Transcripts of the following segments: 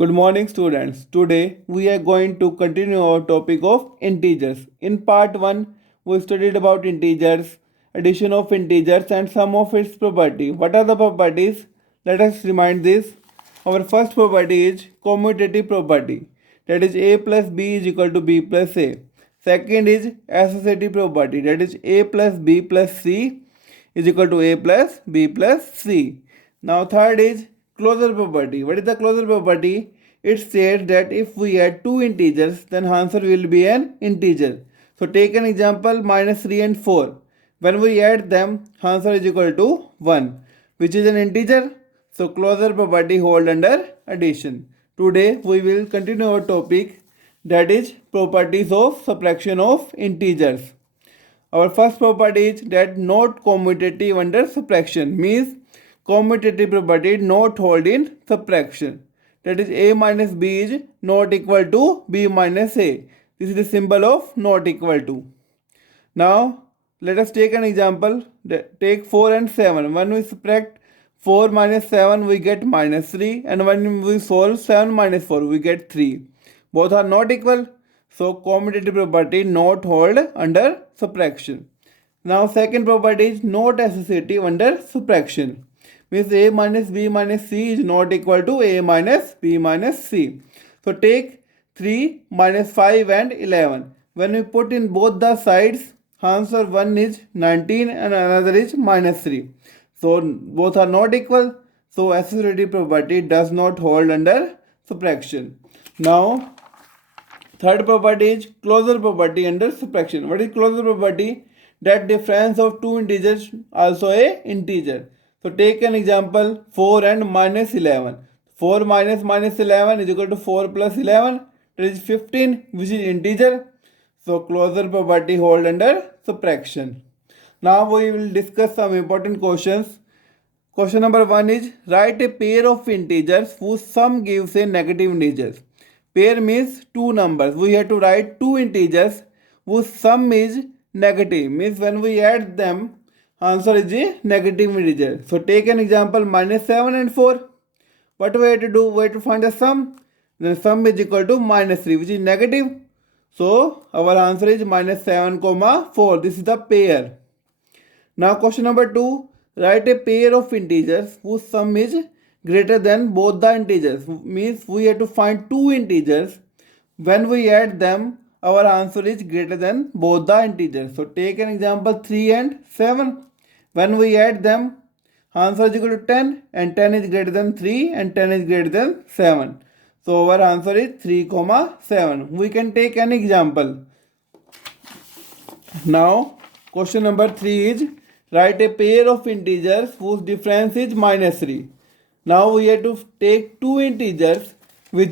Good morning, students. Today we are going to continue our topic of integers. In part 1, we studied about integers, addition of integers, and some of its property. What are the properties? Let us remind this. Our first property is commutative property, that is a plus b is equal to b plus a. Second is associative property, that is a plus b plus c is equal to a plus b plus c. Now third is closure property. What is the closure property? It says that if we add two integers, then answer will be an integer. So take an example, minus 3 and 4. When we add them, answer is equal to 1, which is an integer. So closure property hold under addition. Today we will continue our topic, that is properties of subtraction of integers. Our first property is that not commutative under subtraction, means commutative property not hold in subtraction. That is a minus b is not equal to b minus a. This is the symbol of not equal to. Now let us take an example. Take 4 and 7. When we subtract 4 minus 7 we get minus 3, and when we solve 7 minus 4 we get 3. Both are not equal. So commutative property not hold under subtraction. Now second property is not associative under subtraction, means a minus b minus c is not equal to a minus b minus c. So take 3 minus 5 and 11. When we put in both the sides, answer one is 19 and another is minus 3. So both are not equal. So associative property does not hold under subtraction. Now third property is closure property under subtraction. What is closure property? That difference of two integers also a integer. So take an example, 4 and minus 11. 4 minus minus 11 is equal to 4 plus 11. That is 15, which is integer. So closure property hold under subtraction. Now we will discuss some important questions. Question number 1 is, write a pair of integers whose sum gives a negative integer. Pair means two numbers. We have to write two integers whose sum is negative, means when we add them, answer is a negative integer. So take an example, minus 7 and 4. What we have to do? We have to find the sum. The sum is equal to minus 3, which is negative. So our answer is minus 7 comma 4. This is the pair. Now question number 2, write a pair of integers whose sum is greater than both the integers, means we have to find two integers. When we add them, our answer is greater than both the integers. So take an example, 3 and 7. When we add them, answer is equal to 10, and 10 is greater than 3 and 10 is greater than 7. So our answer is 3 comma 7. We can take an example. Now question number 3 is, write a pair of integers whose difference is minus 3. Now we have to take two integers whose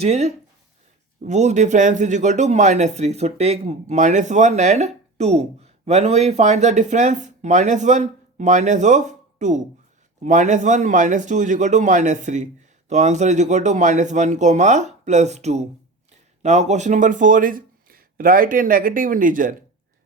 difference is equal to minus 3. So take minus 1 and 2. When we find the difference, minus 1 minus of 2. Minus 1 minus 2 is equal to minus 3. So answer is equal to minus 1 comma plus 2. Now question number 4 is, write a negative integer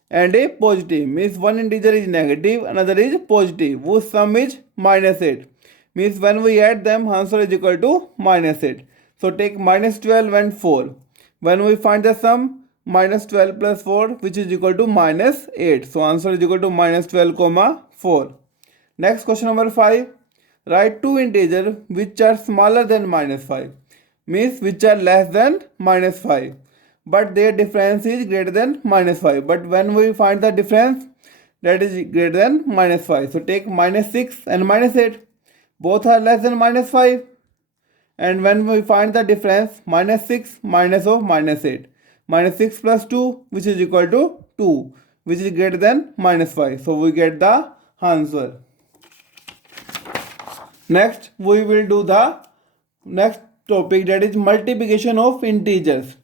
and a positive, means one integer is negative, another is positive, whose sum is minus 8. Means when we add them, answer is equal to minus 8. So take minus 12 and 4. When we find the sum, minus 12 plus 4, which is equal to minus 8. So answer is equal to minus 12 comma 4. Next question number 5. Write two integers which are smaller than minus 5. Means which are less than minus 5. But their difference is greater than minus 5. But when we find the difference, that is greater than minus 5. So take minus 6 and minus 8. Both are less than minus 5. And when we find the difference, minus 6 minus of minus 8. Minus 6 plus 2, which is equal to 2, which is greater than minus 5. So we get the answer. Next, we will do the next topic, that is multiplication of integers.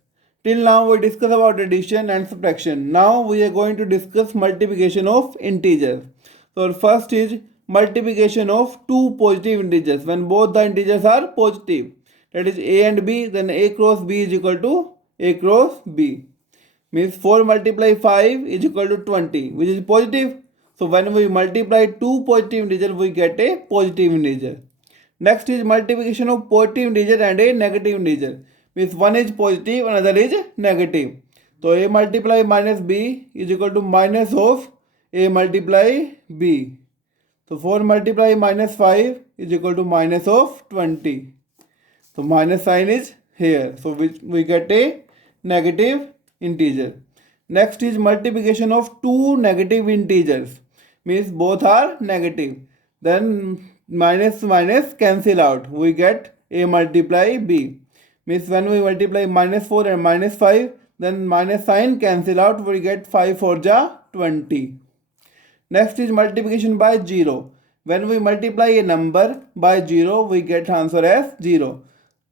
Till now we discussed about addition and subtraction. Now we are going to discuss multiplication of integers. So first is multiplication of two positive integers when both the integers are positive, that is a and b. Then a cross b is equal to a cross b, means 4 multiply 5 is equal to 20, which is positive. So when we multiply two positive integers, we get a positive integer. Next is multiplication of positive integer and a negative integer. Means one is positive, another is negative. So a multiply minus b is equal to minus of a multiply b. So 4 multiply minus 5 is equal to minus of 20. So minus sign is here. So we get a negative integer. Next is multiplication of two negative integers. Means both are negative. Then minus minus cancel out. We get a multiply b. Means when we multiply minus 4 and minus 5, then minus sign cancel out. We get 5 4 ja 20. Next is multiplication by 0. When we multiply a number by 0, we get answer as 0.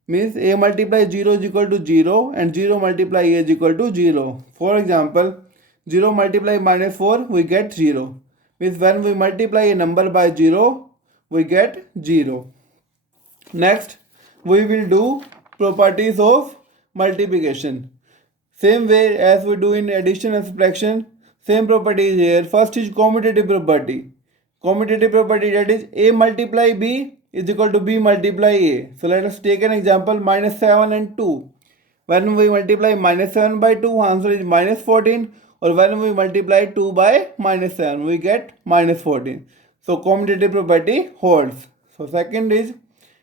Means a multiply 0 is equal to 0 and 0 multiply a is equal to 0. For example, 0 multiply minus 4, we get 0. Means when we multiply a number by 0, we get 0. Next, we will do properties of multiplication. Same way as we do in addition and subtraction, same property is here. First is commutative property. Commutative property, that is a multiply b is equal to b multiply a. So let us take an example, minus 7 and 2. When we multiply minus 7 by 2, answer is minus 14. Or when we multiply 2 by minus 7, we get minus 14. So commutative property holds. So second is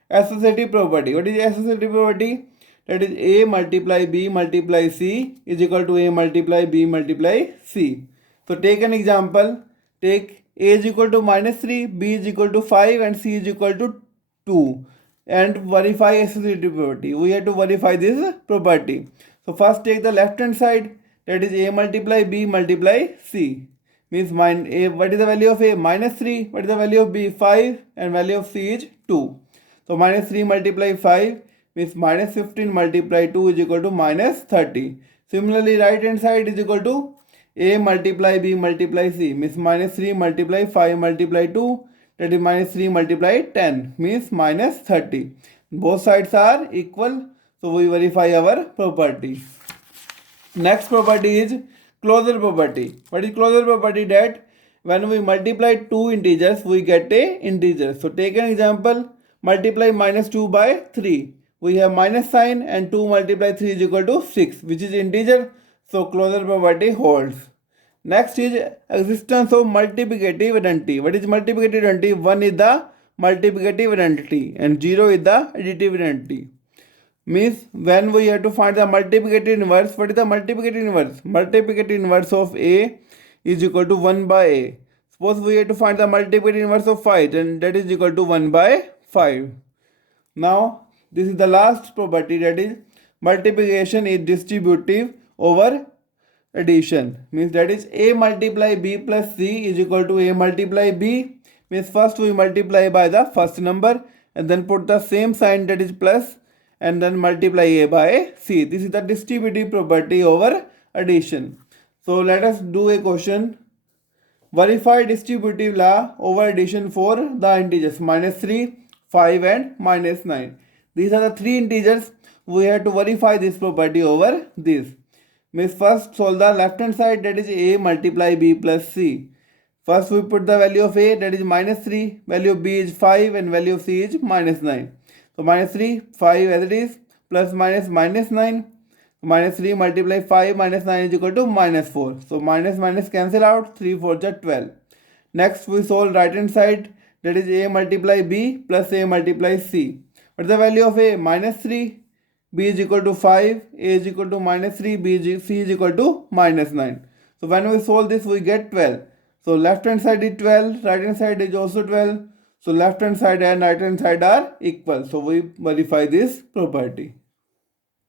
associative property. What is associative property? That is a multiply b multiply c is equal to a multiply b multiply c. So take an example. Take a is equal to minus 3, b is equal to 5 and c is equal to 2. And verify associative property. We have to verify this property. So first take the left hand side. That is a multiply b multiply c. Means what is the value of a? Minus 3. What is the value of b? 5. And value of c is 2. So minus 3 multiply 5 means minus 15 multiply 2 is equal to minus 30. Similarly, right hand side is equal to a multiply b multiply c means minus 3 multiply 5 multiply 2, that is minus 3 multiply 10 means minus 30. Both sides are equal, so we verify our property. Next property is closure property. What is closure property? That when we multiply two integers, we get a integer. So take an example, multiply minus 2 by 3. We have minus sign and 2 multiply 3 is equal to 6, which is integer. So closure property holds. Next is existence of multiplicative identity. What is multiplicative identity? 1 is the multiplicative identity and 0 is the additive identity. Means when we have to find the multiplicative inverse, what is the multiplicative inverse? Multiplicative inverse of a is equal to 1 by a. Suppose we have to find the multiplicative inverse of 5, then that is equal to 1 by 5. Now this is the last property, that is multiplication is distributive over addition. Means that is a multiply b plus c is equal to a multiply b. Means first we multiply by the first number and then put the same sign, that is plus, and then multiply a by c. This is the distributive property over addition. So let us do a question. Verify distributive law over addition for the integers minus 3, 5 and minus 9. These are the three integers. We have to verify this property over this. Means first solve the left hand side, that is a multiply b plus c. First we put the value of a, that is minus 3, value of b is 5 and value of c is minus 9. So minus 3, 5 as it is, plus minus minus 9. Minus 3 multiply 5 minus 9 is equal to minus 4. So minus minus cancel out, 3 4 is 12. Next we solve right hand side, that is a multiply b plus a multiply c. What is the value of a? Minus 3, b is equal to 5, a is equal to minus 3, c is equal to minus 9. So when we solve this, we get 12. So left hand side is 12, right hand side is also 12. So left hand side and right hand side are equal. So we verify this property.